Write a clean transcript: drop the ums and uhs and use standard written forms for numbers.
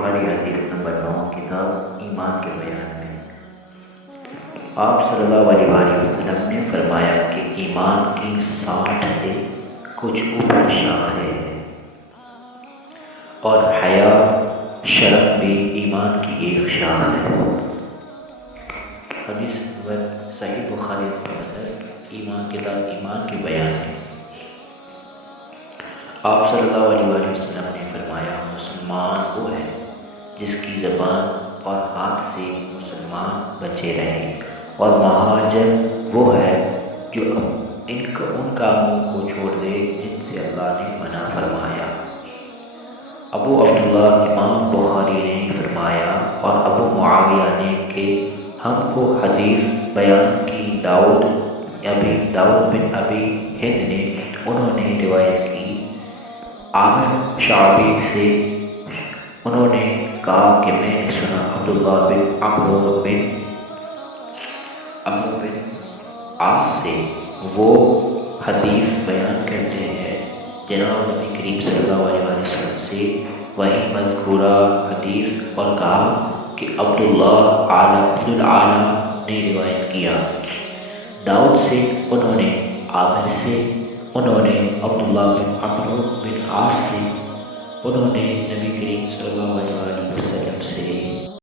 بخاری حدیث نمبر 9 کتاب ایمان کے بیان میں آپ صلی اللہ علیہ وآلہ وسلم نے فرمایا کہ ایمان کی 60 سے کچھ اوپر شاخیں ہیں اور حیا شرم بھی ایمان کی ایک شاخ ہے۔ حدیث نمبر صحیح بخاری مقدس کتاب ایمان کے بیان میں آپ صلی اللہ علیہ وآلہ وسلم نے فرمایا مسلمان وہ ہے جس کی زبان اور ہاتھ سے مسلمان بچے رہے، اور مہاجر وہ ہے جو ان کاموں کو چھوڑ دے جن سے اللہ نے منع فرمایا۔ ابو عبداللہ امام بخاری نے فرمایا اور ابو معاویہ نے کہ ہم کو حدیث بیان کی داؤد بن ابی ہند نے، انہوں نے روایت کی عامر شعبی سے، انہوں نے کہا کہ میں نے سنا عبداللہ بن عمرو بن عاص سے، وہ حدیث بیان کرتے ہیں جناب نبی کریم صلی اللہ علیہ وسلم سے وہی مذکورہ حدیث، اور کہا کہ عبد العالی نے روایت کیا داؤد سے، انہوں نے عامر سے، انہوں نے عبداللہ بن عمرو بن عاص سے، انہوں نے نبی کریم صلی اللہ علیہ